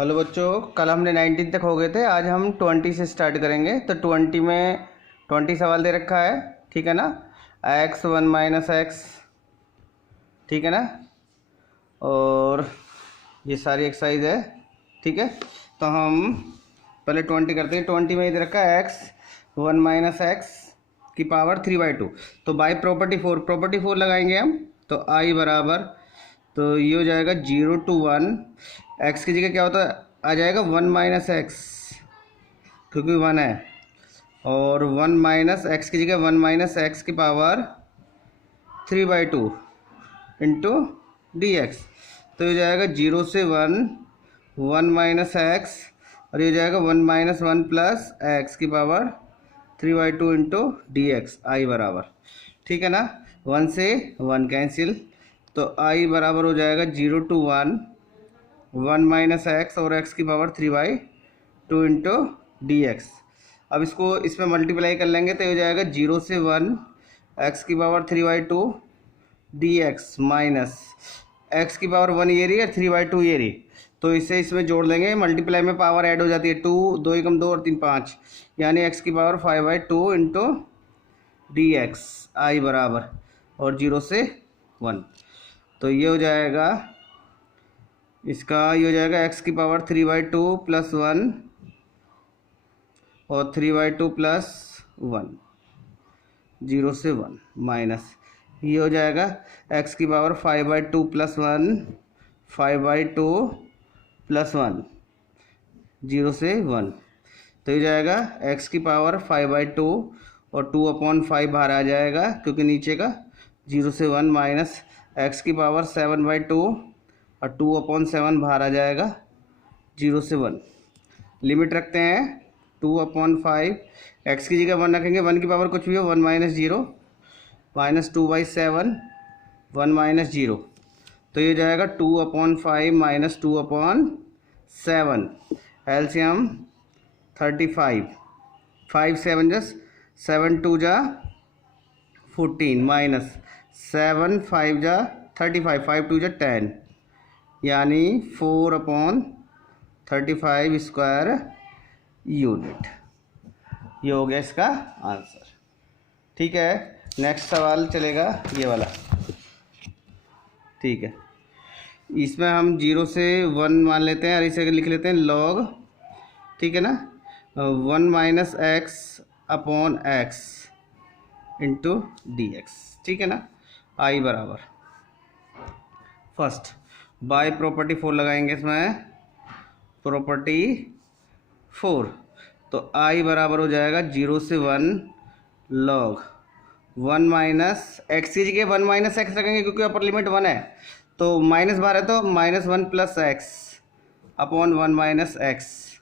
Hello बच्चों, कल हमने 19 तक हो गए थे। आज हम 20 से स्टार्ट करेंगे। तो 20 में 20 सवाल दे रखा है, ठीक है ना। x 1 माइनस एक्स, ठीक है ना। और ये सारी एक्सरसाइज है, ठीक है। तो हम पहले 20 करते हैं। 20 में ये दे रखा है x 1 माइनस एक्स की पावर 3/2। तो बाई प्रॉपर्टी फोर लगाएंगे हम। तो i बराबर, तो ये हो जाएगा 0 to 1। एक्स की जगह क्या होता है, आ जाएगा 1 माइनस एक्स, क्योंकि 1 है। और 1 माइनस एक्स की जगह 1 माइनस एक्स की पावर 3/2 इंटू डी एक्स। तो ये जाएगा 0 से 1, 1 माइनस एक्स, और ये जाएगा 1 माइनस 1 प्लस एक्स की पावर 3/2 इंटू डी एक्स। आई बराबर, ठीक है ना। 1 से 1 कैंसिल, तो आई बराबर हो जाएगा 0 to 1, 1 माइनस एक्स और एक्स की पावर 3/2 इंटू डी एक्स। अब इसको इसमें मल्टीप्लाई कर लेंगे तो ये हो जाएगा 0 से 1 एक्स की power 3/2 D x minus x की पावर 1 ये रही है, 3/2 ये रही। तो इसे इसमें जोड़ लेंगे, मल्टीप्लाई में पावर ऐड हो जाती है। 2 2 एकम 2 और 3 5, यानी एक्स की पावर 5/2 इंटू डी एक्स। आई बराबर, और 0 से 1, तो ये हो जाएगा इसका, ये हो जाएगा एक्स की पावर 3/2 प्लस 1 और 3/2 प्लस 1, 0 से 1 माइनस, ये हो जाएगा एक्स की पावर 5/2 प्लस 1, 5/2 प्लस 1, 0 से 1। तो ये जाएगा एक्स की पावर 5/2 और 2/5 बाहर आ जाएगा, क्योंकि नीचे का 0 से 1 माइनस एक्स की पावर 7/2 और 2/7 बाहर आ जाएगा, 0 से 1। लिमिट रखते हैं 2/5, एक्स की जगह 1 रखेंगे, 1 की पावर कुछ भी हो, 1 माइनस 0 माइनस 2/7, 1 माइनस 0। तो ये जाएगा 2/5 माइनस 2/7, एलसीएम 35, 5 7 जस 7 2 जा 14 माइनस 7 5 जा 35, 5 2 जा 10, यानी 4/35 स्क्वायर यूनिट। ये हो गया इसका आंसर, ठीक है। नेक्स्ट सवाल चलेगा ये वाला, ठीक है। इसमें हम 0 से 1 मान लेते हैं और इसे लिख लेते हैं लॉग, ठीक है ना। 1 minus x upon x into d x, ठीक है ना। आई बराबर, फर्स्ट बाय प्रॉपर्टी 4 लगाएंगे इसमें, प्रॉपर्टी 4। तो आई बराबर हो जाएगा 0 से 1 लॉग 1 माइनस एक्स की जगह 1 माइनस एक्स रखेंगे, क्योंकि अपर लिमिट 1 है। तो माइनस बार है, तो -1 plus x upon 1 minus x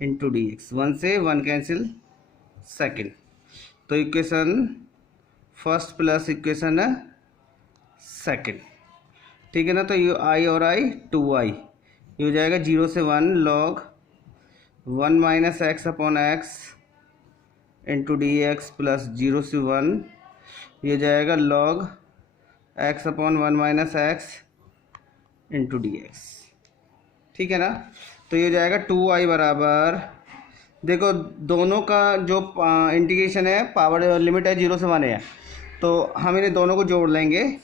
into d x. 1 से 1 कैंसिल, सेकेंड। तो equation first plus equation second, ठीक है ना। तो ये आई और आई 2i, ये हो जाएगा 0 से 1 log 1 minus x upon x into d x plus 0 से 1, ये हो जाएगा log x upon 1 minus x into d x, ठीक है ना। तो ये हो जाएगा 2i बराबर, देखो दोनों का जो इंटीग्रेशन है, पावर लिमिट है 0 से 1 है, तो हम इन्हें दोनों को जोड़ लेंगे।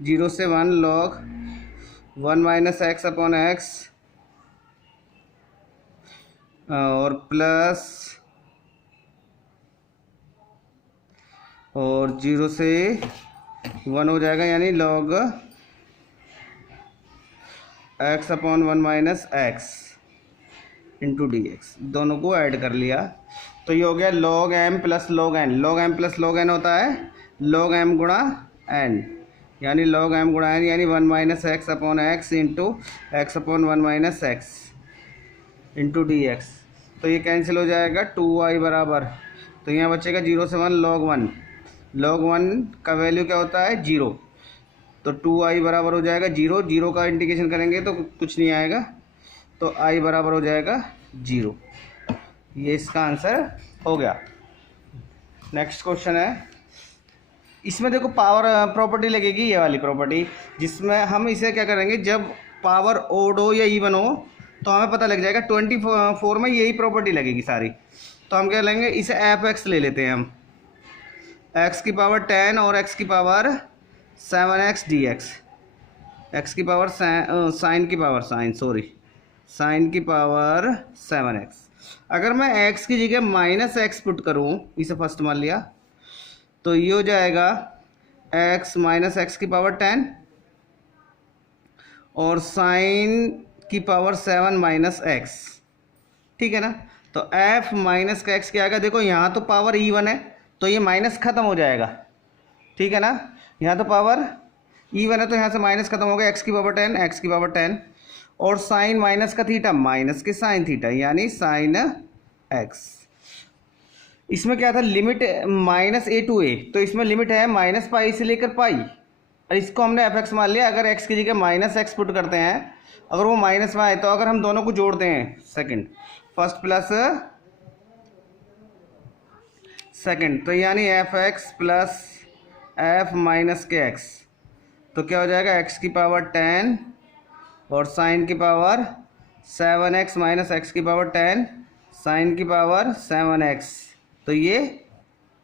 0 से 1 log 1 minus x upon x और प्लस, और 0 से 1 हो जाएगा, यानी log x upon 1 minus x into d x. दोनों को ऐड कर लिया, तो ये हो गया log m plus log n. Log m plus log n होता है लॉग एम गुणा एन, यानी लॉग एम गुणा एन, यानी 1 minus x upon x into x upon 1 minus x into d x. तो ये कैंसिल हो जाएगा, 2i बराबर, तो यहाँ बचेगा 0 से 1 लॉग 1। लॉग 1 का वैल्यू क्या होता है, 0। तो 2i बराबर हो जाएगा 0, 0 का इंटीग्रेशन करेंगे तो कुछ नहीं आएगा, तो i बराबर हो जाएगा 0। ये इसका आंसर हो गया। नेक्स्ट क्वेश्चन है, इसमें देखो पावर प्रॉपर्टी लगेगी, ये वाली प्रॉपर्टी, जिसमें हम इसे क्या करेंगे, जब पावर ओड हो या इवन हो तो हमें पता लग जाएगा 24 में यही प्रॉपर्टी लगेगी सारी। तो हम क्या लेंगे, इसे एफ एक्स ले लेते हैं हम, एक्स की पावर 10 और एक्स की पावर 7x dx, एक्स की पावर साइन की पावर साइन की पावर 7x। अगर मैं x की जगह माइनस एक्स पुट करूँ, इसे फर्स्ट मान लिया, तो ये हो जाएगा x माइनस एक्स की पावर 10 और साइन की पावर 7 माइनस एक्स, ठीक है ना। तो f माइनस का x क्या आएगा, देखो यहाँ तो पावर इवन है तो ये माइनस खत्म हो जाएगा, ठीक है ना। यहाँ तो पावर इवन है तो यहाँ से माइनस खत्म हो गया, x की पावर 10 x की पावर 10 और साइन माइनस का थीटा माइनस के साइन थीटा यानी साइन x। इसमें क्या था, limit minus a to a, तो इसमें लिमिट है माइनस पाई से लेकर पाई, और इसको हमने एफ एक्स मान लिया। अगर x की जगह माइनस एक्स पुट करते हैं, अगर वो माइनस में आए तो अगर हम दोनों को जोड़ते हैं सेकंड, फर्स्ट प्लस सेकंड, तो यानी F x plus F minus के एक्स, तो क्या हो जाएगा x की पावर 10 और साइन की पावर 7x माइनस एक्स की पावर 10 साइन की पावर 7x, तो ये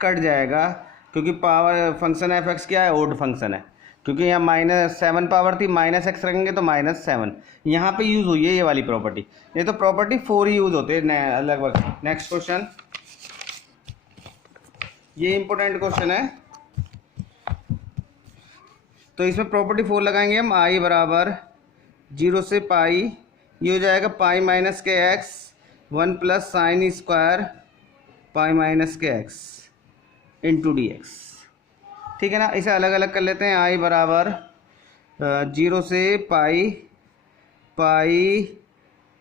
कट जाएगा क्योंकि पावर फंक्शन एफ एक्स क्या है, ओड फंक्शन है, क्योंकि यहाँ -7 पावर थी, माइनस एक्स रखेंगे तो -7 यहाँ पे यूज़ हुई है ये वाली प्रॉपर्टी। ये तो प्रॉपर्टी 4 ही यूज़ होते हैं लगभग। नेक्स्ट क्वेश्चन, ये इंपॉर्टेंट क्वेश्चन है, तो इसमें प्रॉपर्टी 4 लगाएंगे हम। आई बराबर 0 से पाई, ये हो जाएगा पाई माइनस के x 1 plus sine square pi minus के एक्स इंटू डी एक्स, ठीक है ना। इसे अलग अलग कर लेते हैं। आई बराबर 0 से pi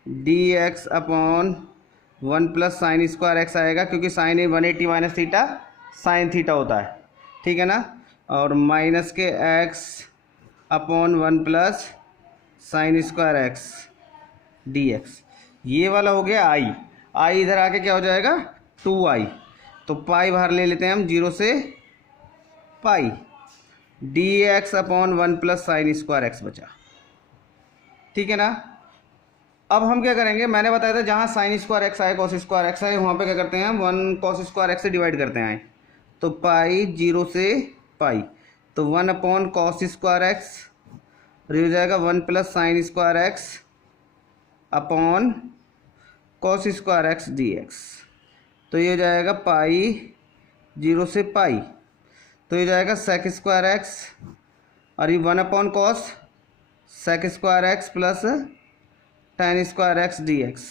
d x upon 1 plus sine square x आएगा, क्योंकि sine 180 minus theta sine theta होता है, ठीक है ना। और माइनस के x upon 1 plus sine square x d x, ये वाला हो गया आई इधर आके क्या हो जाएगा 2i, तो पाई बाहर ले लेते हैं हम, 0 से pi d x upon 1 plus sine square x बचा, ठीक है ना। अब हम क्या करेंगे, मैंने बताया था जहाँ साइन स्क्वायर एक्स आए कॉस स्क्वायर एक्स आए वहाँ पे क्या करते हैं हम 1 कॉस स्क्वायर एक्स से डिवाइड करते हैं, तो पाई 0 से पाई, तो 1 अपॉन कॉस स्क्वायर एक्स हो जाएगा 1 plus sine square x upon cos square x d x, तो ये हो जाएगा पाई 0 से पाई, तो ये जाएगा सेक स्क्वायर एक्स और ये 1 upon cos sec square x plus tan square x d x,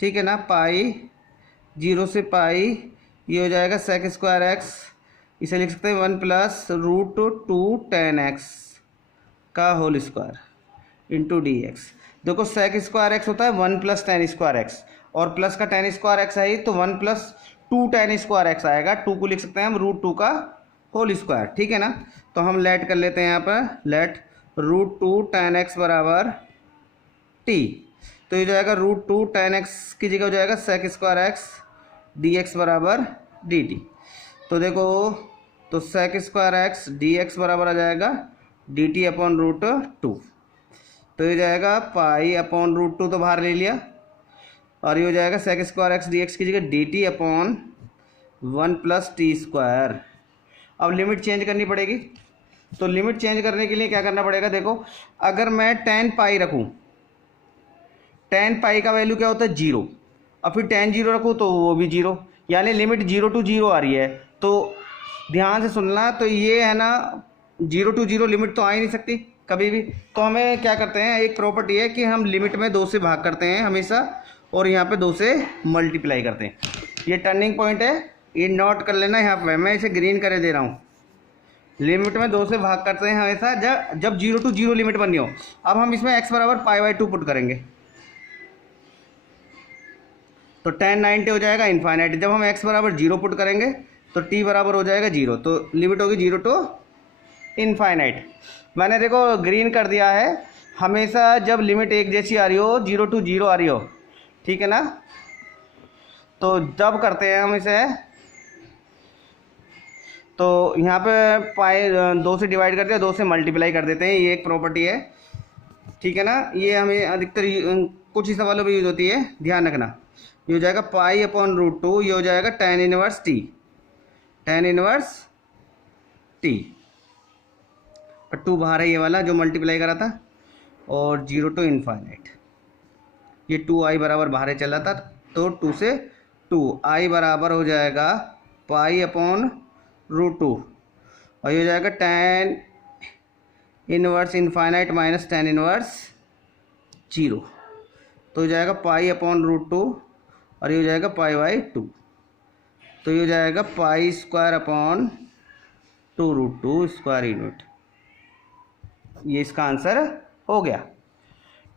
ठीक है ना। पाई 0 से पाई, ये हो जाएगा सेक स्क्वायर एक्स, इसे लिख सकते हैं 1 प्लस √2 tan x का whole square into d x. देखो सेक स्क्वायर एक्स होता है 1 प्लस tan स्क्वायर एक्स और प्लस का tan स्क्वायर एक्स है तो 1 प्लस 2 tan स्क्वायर एक्स आएगा, 2 को लिख सकते हैं हम √2 का होल स्क्वायर, ठीक है ना। तो हम लेट कर लेते हैं यहाँ पर, लेट √2 tan x बराबर t, तो ये जाएगा √2 tan x की जगह हो जाएगा sec square x d x बराबर डी टी। तो देखो, तो sec square x d x बराबर आ जाएगा डी टी अपॉन √2, तो ये जाएगा पाई अपॉन √2 तो बाहर ले लिया, और ये हो जाएगा sec square x d x की जगह d t upon 1 plus t square. अब लिमिट चेंज करनी पड़ेगी, तो लिमिट चेंज करने के लिए क्या करना पड़ेगा, देखो अगर मैं tan पाई रखूँ, tan पाई का वैल्यू क्या होता है 0, और फिर tan 0 रखूँ तो वो भी 0, यानी लिमिट 0 to 0 आ रही है। तो ध्यान से सुनना, तो ये है ना 0 to 0 लिमिट तो आ ही नहीं सकती कभी भी, तो हमें क्या करते हैं, एक प्रॉपर्टी है कि हम लिमिट में 2 से भाग करते हैं हमेशा, और यहाँ पे 2 से मल्टीप्लाई करते हैं। ये टर्निंग पॉइंट है, ये नोट कर लेना यहाँ पे, मैं इसे ग्रीन करे दे रहा हूँ। लिमिट में 2 से भाग करते हैं हमेशा जब 0 to 0 लिमिट बनी हो। अब हम इसमें x बराबर π/2 पुट करेंगे, तो tan 90 हो जाएगा इनफाइनाइट। जब हम x बराबर 0 पुट करेंगे तो t बराबर हो जाएगा 0, तो लिमिट होगी 0 to इनफाइनाइट। मैंने देखो ग्रीन कर दिया है, हमेशा जब लिमिट एक जैसी आ रही हो 0 to 0 आ रही हो, ठीक है ना, तो जब करते हैं हम इसे, तो यहाँ पे पाई 2 से डिवाइड कर दिया, 2 से मल्टीप्लाई कर देते हैं, ये एक प्रॉपर्टी है। ठीक है ना। ये हमें अधिकतर कुछ ही सवालों में यूज होती है, ध्यान रखना। ये हो जाएगा पाई अपॉन रूट टू, ये हो जाएगा tan inverse T, tan inverse T, और टू बाहर है ये वाला जो मल्टीप्लाई करा था, और 0 टू इनफाइनाइट, ये 2i बराबर बाहर चला था, तो 2 से 2i बराबर हो जाएगा पाई अपॉन रूट टू, और ये हो जाएगा tan inverse infinite minus tan inverse 0, तो हो जाएगा पाई अपॉन रूट टू, और ये हो जाएगा पाई बाई 2, तो ये हो जाएगा pi square upon 2 root 2 square unit. ये इसका आंसर हो गया।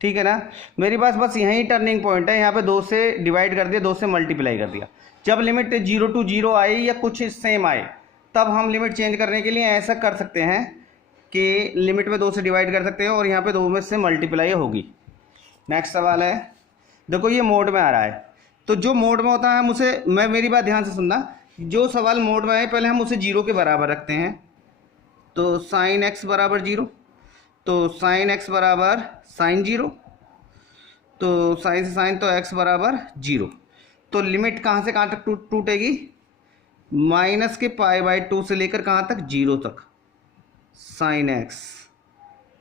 ठीक है ना। मेरी पास बस यही टर्निंग पॉइंट है, यहाँ पे 2 से डिवाइड कर दिया, 2 से मल्टीप्लाई कर दिया। जब लिमिट 0 टू 0 आए या कुछ सेम आए, तब हम लिमिट चेंज करने के लिए ऐसा कर सकते हैं कि लिमिट में 2 से डिवाइड कर सकते हैं और यहाँ पे 2 में से मल्टीप्लाई होगी। नेक्स्ट सवाल है, देखो ये मोड में आ रहा है, तो जो मोड में होता है हम उसे, मेरी बात ध्यान से सुनना, जो सवाल मोड में आए पहले हम उसे 0 के बराबर रखते हैं। तो साइन x बराबर 0, तो साइन x बराबर साइन 0, तो साइन से साइन, तो x बराबर 0। तो लिमिट कहाँ से कहाँ तक टूटेगी, माइनस के पाई बाई 2 से लेकर कहाँ तक, 0 तक, साइन x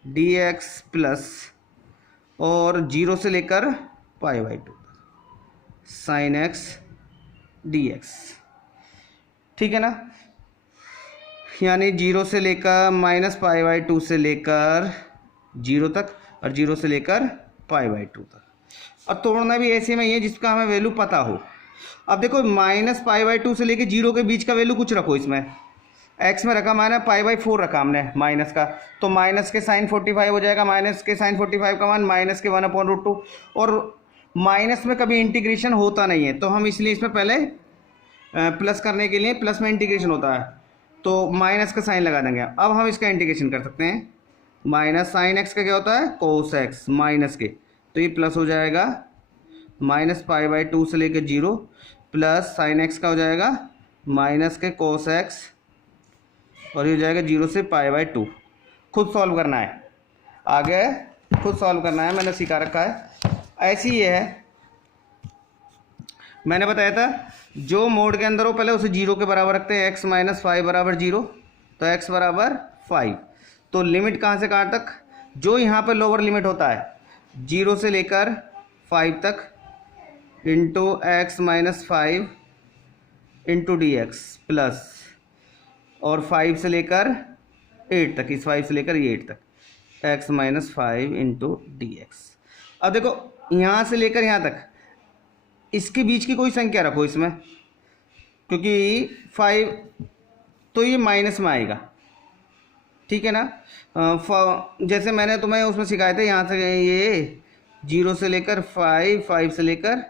dx प्लस, और 0 से लेकर pi by 2 sine x dx। ठीक है ना, यानी 0 से लेकर माइनस पाई बाई 2 से लेकर 0 तक, और 0 से लेकर पाई बाई 2 तक। और तोड़ना भी ऐसे में ही है जिसका हमें वैल्यू पता हो। अब देखो माइनस पाई बाई 2 से लेकर 0 के बीच का वैल्यू कुछ रखो, इसमें x में रखा मैंने पाई बाई 4 रखा हमने माइनस का, तो माइनस के साइन 45 हो जाएगा, माइनस के साइन 45 का मान माइनस के 1 अपॉन रूट 2, और माइनस में कभी इंटीग्रेशन होता नहीं है, तो हम इसलिए इसमें पहले प्लस करने के लिए प्लस में इंटीग्रेशन होता है, तो माइनस का साइन लगा देंगे। अब हम इसका इंटीग्रेशन कर सकते हैं, माइनस साइन एक्स का क्या होता है, कोस एक्स माइनस के, तो ये प्लस हो जाएगा माइनस पाई बाई 2 से लेकर 0 प्लस साइन एक्स का हो जाएगा माइनस के कोस एक्स, और ये हो जाएगा 0 से पाई बाई 2। खुद सॉल्व करना है, आगे खुद सॉल्व करना है, मैंने सिखा रखा है। ऐसी ये है, मैंने बताया था जो मोड के अंदर हो पहले उसे 0 के बराबर रखते हैं, x माइनस 5 बराबर 0, तो x बराबर 5। तो लिमिट कहाँ से कहाँ तक, जो यहाँ पर लोअर लिमिट होता है 0 से लेकर 5 तक, into x minus 5 into d x plus, और 5 से लेकर 8 तक, इस 5 से लेकर ये 8 तक, x minus 5 into d x. अब देखो यहाँ से लेकर यहाँ तक, इसके बीच की कोई संख्या रखो इसमें, क्योंकि 5 तो ये माइनस में आएगा। ठीक है ना, जैसे मैंने तुम्हें उसमें सिखाए थे, यहाँ से ये 0 से लेकर 5, 5 से लेकर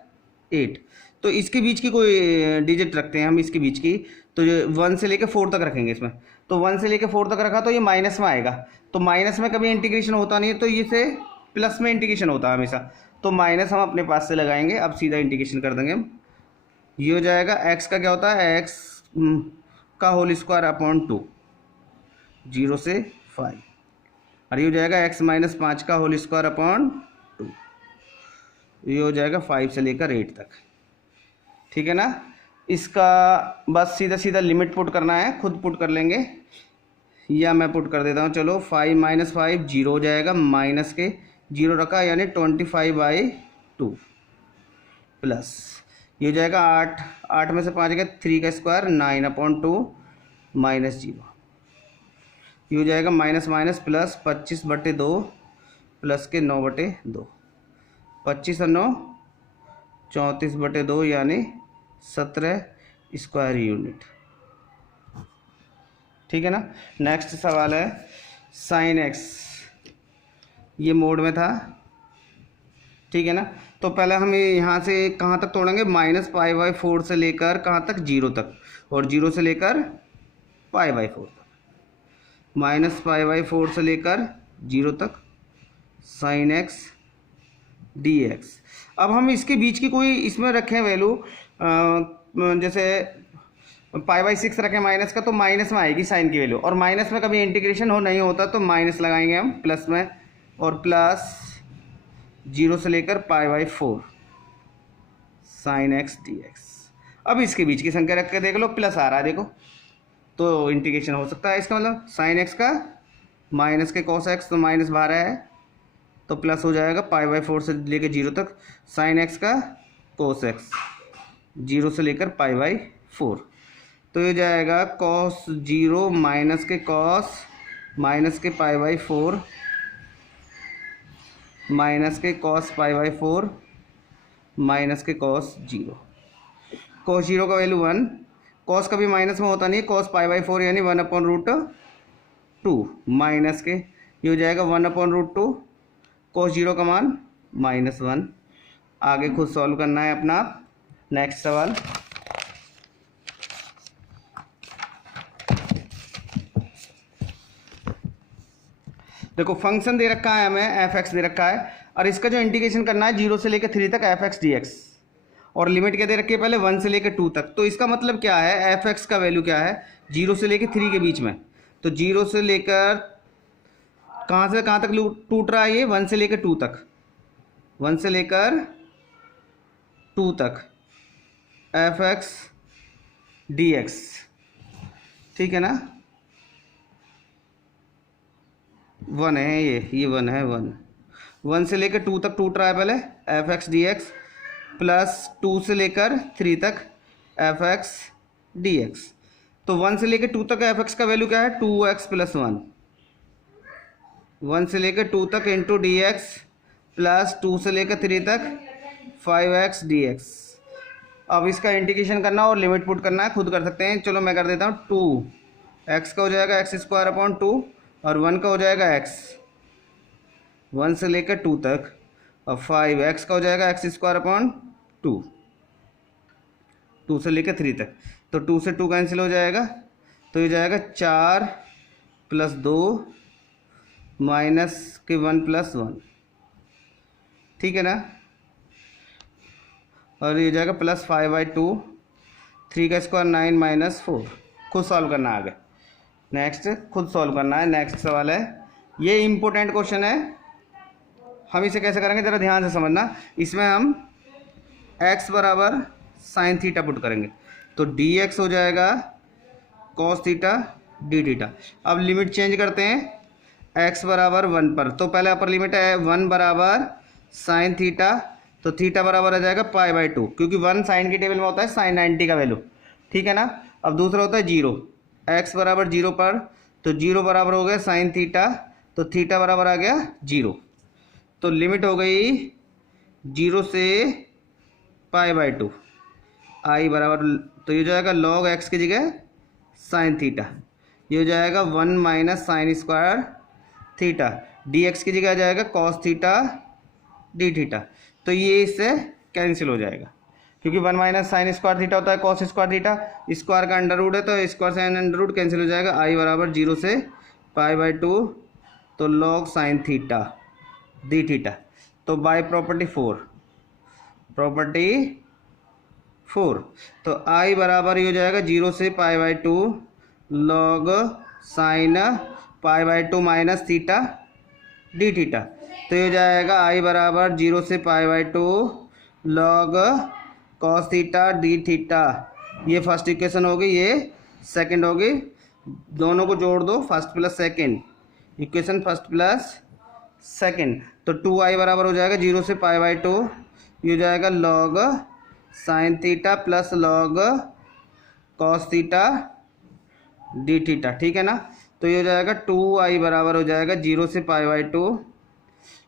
8, तो इसके बीच की कोई डिजिट रखते हैं हम, इसके बीच की, तो 1 से लेकर 4 तक रखेंगे इसमें, तो 1 से लेकर 4 तक रखा तो ये माइनस में आएगा, तो माइनस में कभी इंटीग्रेशन होता नहीं है, तो ये से प्लस में इंटीग्रेशन होता है हमेशा, तो माइनस हम अपने पास से लगाएंगे। अब सीधा इंटीग्रेशन कर देंगे हम, ये हो जाएगा x का क्या होता है, x का होल स्क्वायर अपॉन 2, 0 से 5, और ये हो जाएगा x माइनस 5 का होल स्क्वायर अपॉन 2, ये हो जाएगा 5 से लेकर 8 तक। ठीक है ना, इसका बस सीधा सीधा लिमिट पुट करना है, खुद पुट कर लेंगे, या मैं पुट कर देता हूँ। चलो 5 माइनस 5 0 हो जाएगा, माइनस के 0 रखा यानी 25/2 प्लस, ये हो जाएगा 8, 8 में से 5 गया, 3 का स्क्वायर 9/2 माइनस 0, ये हो जाएगा माइनस माइनस प्लस 25/2 प्लस के 9/2, 25 और 9 34/2 यानी 17 स्क्वायर यूनिट। ठीक है ना। नेक्स्ट सवाल है साइन एक्स, ये मोड में था। ठीक है ना, तो पहले हम यहाँ से कहाँ तक तोड़ेंगे, -π/4 से लेकर कहाँ तक, 0 तक, और 0 से लेकर π/4 तक, -π/4 से लेकर 0 तक साइन एक्स डी एक्स। अब हम इसके बीच की कोई इसमें रखें वैल्यू, जैसे π/6 रखें माइनस का, तो माइनस में आएगी साइन की वैल्यू, और माइनस में कभी इंटीग्रेशन हो नहीं होता तो माइनस लगाएंगे हम प्लस में, और प्लस 0 से लेकर π/4 sin x dx। अब इसके बीच की संख्या रख के देख लो, प्लस आ रहा है देखो, तो इंटीग्रेशन हो सकता है। इसका मतलब sin x का माइनस के cos x, तो माइनस बाहर है तो प्लस हो जाएगा π/4 से लेकर 0 तक sin x का cos x 0 से लेकर π/4, तो ये जाएगा cos 0 माइनस के cos माइनस के π/4 माइनस के cos π/4 माइनस के cos 0। cos 0 का वैल्यू 1, cos कभी माइनस में होता नहीं, cos π/4 यानी 1/√2 माइनस के, ये हो जाएगा 1/√2, cos 0 का मान -1। आगे खुद सॉल्व करना है अपना नेक्स्ट सवाल। देखो फंक्शन दे रखा है हमें, f(x) दे रखा है और इसका जो इंटीग्रेशन करना है 0 से लेकर 3 तक f(x) dx, और लिमिट क्या दे रखी है पहले 1 से लेकर 2 तक। तो इसका मतलब क्या है, f(x) का वैल्यू क्या है 0 से लेकर 3 के बीच में, तो 0 से लेकर कहाँ से कहाँ तक टूट रहा है ये, 1 से लेकर 2 तक, 1 से लेकर 2 तक f(x) dx, ठीक है ना, 1 है ये 1 है, 1 से लेकर 2 तक टूट रहा है पहले f(x) dx, प्लस 2 से लेकर 3 तक f(x) dx। तो 1 से लेकर 2 तक f(x) का वैल्यू क्या है 2x + 1, 1 से लेकर 2 तक इंटू dx प्लस 2 से लेकर 3 तक 5x dx। अब इसका इंटीग्रेशन करना और लिमिट पुट करना है, खुद कर सकते हैं, चलो मैं कर देता हूँ। 2x का हो जाएगा x² और 1 का हो जाएगा x, 1 से लेकर 2 तक, और 5x का हो जाएगा x²/2, 2 से लेकर 3 तक, तो 2 से 2 कैंसिल हो जाएगा, तो ये जाएगा 4 + 2 माइनस के 1 + 1, ठीक है ना, और ये जाएगा प्लस 5/2, 3 का स्क्वायर 9 - 4। खुद सॉल्व करना है आगे, नेक्स्ट खुद सॉल्व करना है। नेक्स्ट सवाल है, ये इम्पोर्टेंट क्वेश्चन है, हम इसे कैसे करेंगे ज़रा ध्यान से समझना। इसमें हम x बराबर sin थीटा पुट करेंगे, तो dx हो जाएगा cos थीटा d थीटा। अब लिमिट चेंज करते हैं x बराबर 1 पर, तो पहले अपर लिमिट है 1 बराबर sin थीटा, तो थीटा बराबर आ जाएगा π/2, क्योंकि 1 साइन की टेबल में होता है sin 90 का वैल्यू, ठीक है ना। अब दूसरा होता है 0, x बराबर 0 पर, तो 0 बराबर हो गया sin थीटा, तो थीटा बराबर आ गया 0, तो लिमिट हो गई 0 से π/2, i बराबर, तो ये जाएगा log x की जगह sin थीटा, ये हो जाएगा 1 - sin² थीटा, dx की जगह आ जाएगा cos थीटा d थीटा, तो ये इससे कैंसिल हो जाएगा, क्योंकि 1 - sin² थीटा होता है cos² थीटा, स्क्वायर का अंडर रूट है, तो स्क्वायर से अंडर रूट कैंसिल हो जाएगा, i बराबर 0 से π/2, तो log sin theta d theta. तो बाय प्रॉपर्टी 4, तो i बराबर ये हो जाएगा 0 से π/2 log sin π/2 minus theta d theta, तो ये हो जाएगा i बराबर 0 से π/2 log cos theta d theta. ये फर्स्ट इक्वेशन होगी, ये सेकंड होगी, दोनों को जोड़ दो, first plus second, equation first plus second, तो 2i बराबर हो जाएगा 0 से π/2, ये हो जाएगा log sin theta plus log cos theta d theta, ठीक है ना। तो ये हो जाएगा 2i बराबर हो जाएगा 0 से π/2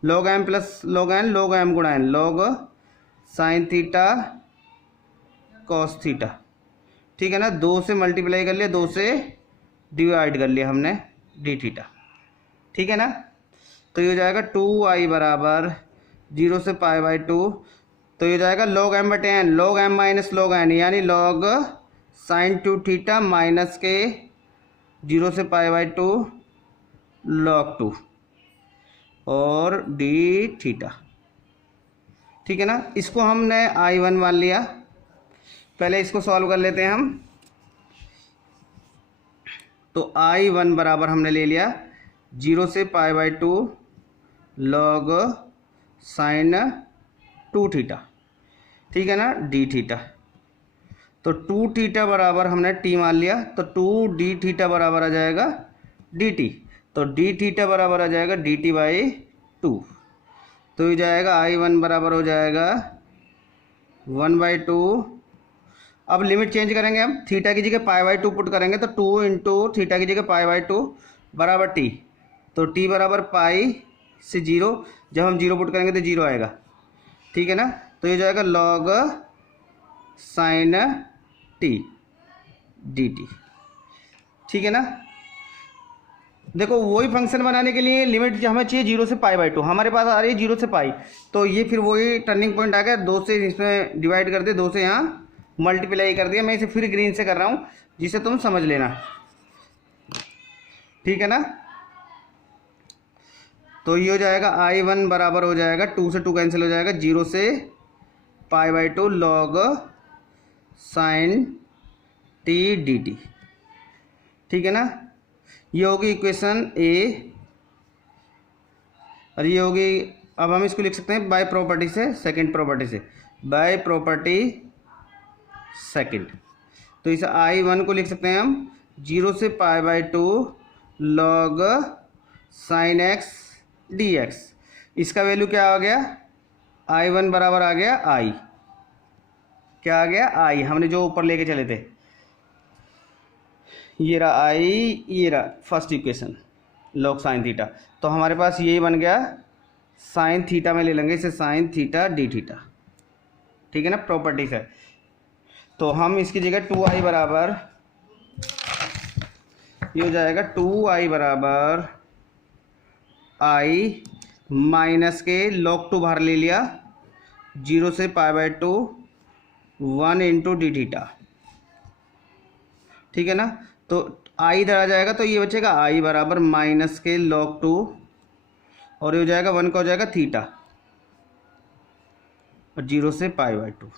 log m plus log n log m गुणा n log sin theta cos theta, ठीक है ना। 2 से मल्टीप्लाई कर लिया, 2 से डिवाइड कर लिया हमने d थीटा, ठीक है ना। तो ये हो जाएगा 2i बराबर 0 से π/2, तो ये जाएगा log m/n log m minus log n, यानी log sin 2 थीटा माइनस के 0 से π/2 log 2 और d थीटा, ठीक है ना। इसको हमने i1 मान लिया, पहले इसको सॉल्व कर लेते हैं हम। तो i1 बराबर हमने ले लिया 0 से π/2 लॉग साइन 2 थीटा, ठीक है ना, डी थीटा। तो 2 थीटा बराबर हमने टी मान लिया, तो 2 डी थीटा बराबर आ जाएगा डी टी। तो डी थीटा बराबर आ जाएगा डी टी बाई 2। तो ये जाएगा I1 बराबर हो जाएगा 1/2। अब लिमिट चेंज करेंगे हम, थीटा की जगह π/2 पुट करेंगे, तो 2 इंटू थीटा की जगह π/2 बराबर टी। तो टी बराबर पाई से 0, जब हम 0 पुट करेंगे तो 0 आएगा, ठीक है ना। तो ये जाएगा log sine t d t, ठीक है ना। देखो वही फंक्शन बनाने के लिए लिमिट हमें चाहिए 0 से π/2, हमारे पास आ रही है 0 से पाई, तो ये फिर वही टर्निंग पॉइंट आ गया, 2 से इसमें डिवाइड कर दे, 2 से यहाँ मल्टीप्लाई कर दिया। मैं इसे फिर ग्रीन से कर रहा हूँ जिसे तुम समझ लेना, ठीक है ना। तो ये हो जाएगा I1 बराबर हो जाएगा 2 से 2 कैंसिल हो जाएगा, 0 से π/2 log sine t d t, ठीक है ना। ये होगी इक्वेशन ए, और ये होगी, अब हम इसको लिख सकते हैं बाय प्रॉपर्टी से, सेकंड प्रॉपर्टी से, बाय प्रॉपर्टी सेकंड। तो इस I1 को लिख सकते हैं हम 0 से π/2 log sine x d x. इसका वैल्यू क्या आ गया, I1 बराबर आ गया I, क्या आ गया I, हमने जो ऊपर लेके चले थे, ये रहा I, ये रहा first equation log sine theta. तो हमारे पास यही बन गया, साइन थीटा में ले लेंगे इसे, साइन थीटा डी थीटा, ठीक है ना, प्रॉपर्टी से। तो हम इसकी जगह 2I बराबर, ये हो जाएगा 2I बराबर I माइनस के लॉग 2 बाहर ले लिया, 0 से π/2 1 इंटू डी थीटा, ठीक है ना। तो I इधर आ जाएगा, तो ये बचेगा I बराबर माइनस के लॉग 2, और ये हो जाएगा 1 का हो जाएगा थीटा, और 0 से π/2।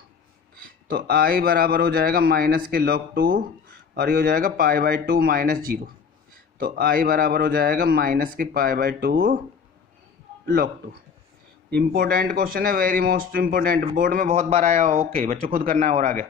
तो I बराबर हो जाएगा माइनस के लॉग 2, और ये हो जाएगा π/2 माइनस 0। तो I बराबर हो जाएगा माइनस के π/2 लॉग 2। इंपॉर्टेंट क्वेश्चन है, वेरी मोस्ट इंपॉर्टेंट, बोर्ड में बहुत बार आया। ओके बच्चों, खुद करना है और आगे।